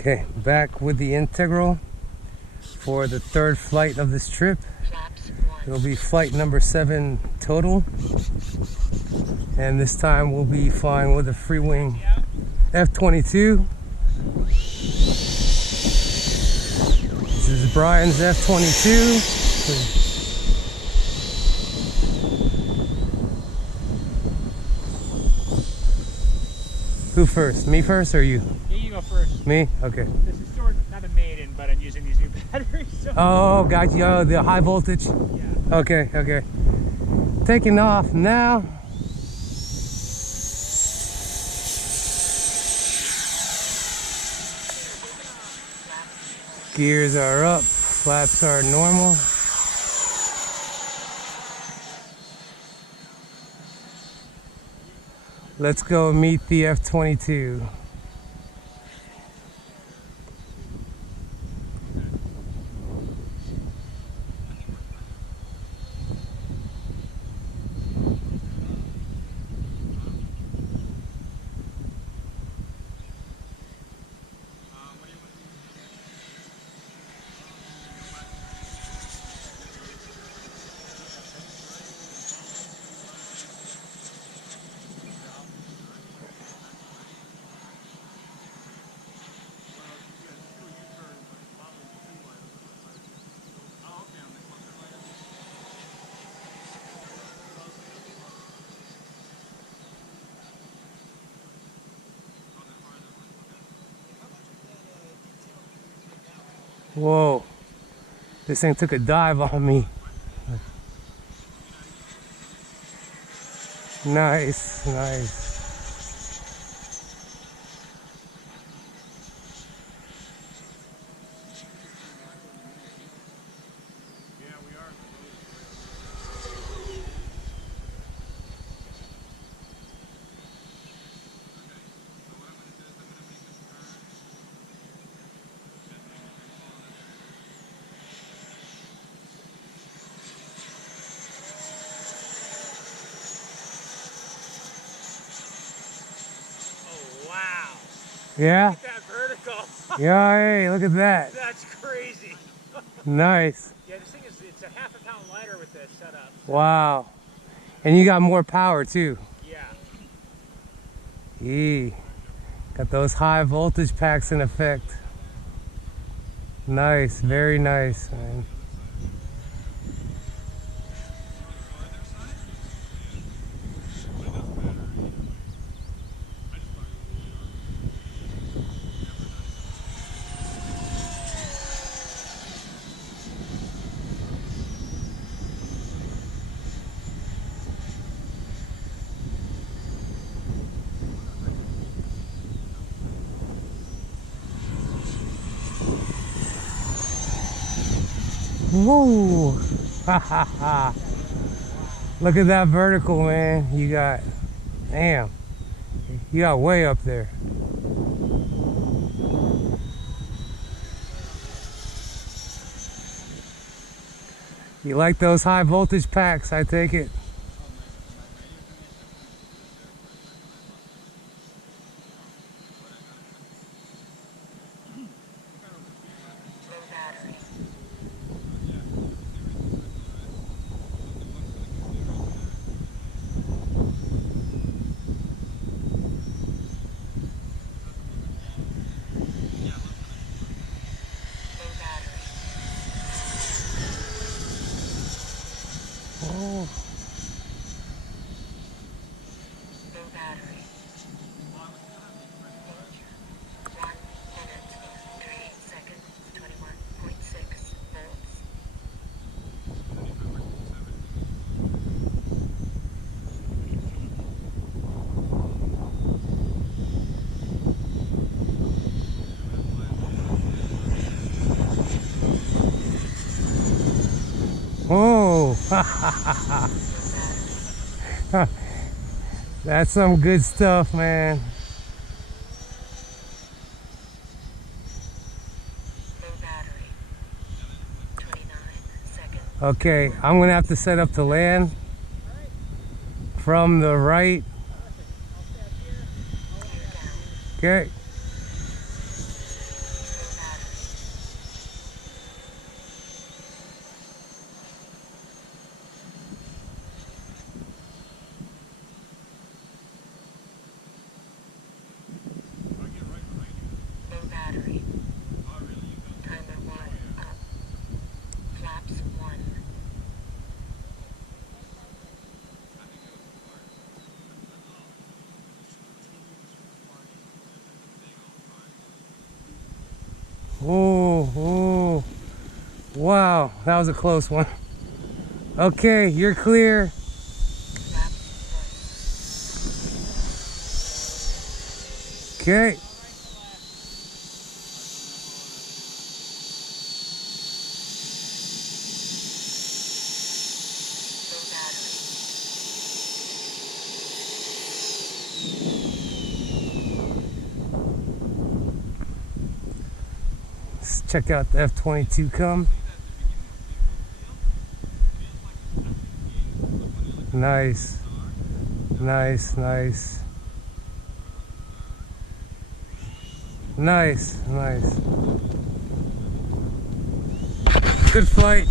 Okay, back with the Integral for the third flight of this trip. It'll be flight number 7 total. And this time we'll be flying with a free wing F-22. This is Brian's F-22. Who first? Me first or you? Yeah, you go first. Me? Okay. This is sort of not a maiden, but I'm using these new batteries. So. Oh, got you. Oh, the high voltage? Yeah. Okay, okay. Taking off now. Gears are up, flaps are normal. Let's go meet the F-22. Whoa, this thing took a dive on me. Nice, nice. Wow. Yeah? Look at that vertical. Yeah, hey, look at that. That's crazy. Nice. Yeah, this thing is, it's a half a pound lighter with this setup. Wow. And you got more power too. Yeah. Yee. Got those high voltage packs in effect. Nice, very nice, man. Whoa! Ha ha ha! Look at that vertical, man. You got, damn, you got way up there. You like those high voltage packs, I take it. Oh. No battery. 1 minute, 3 seconds, 21.6 volts. Oh, that's some good stuff, man. No battery. 29 seconds. Okay, I'm gonna have to set up to land from the right. Okay. Oh, oh. Wow, that was a close one. Okay, you're clear. Okay. Let's check out the F-22 come. Nice. Nice, nice. Nice, nice. Good flight.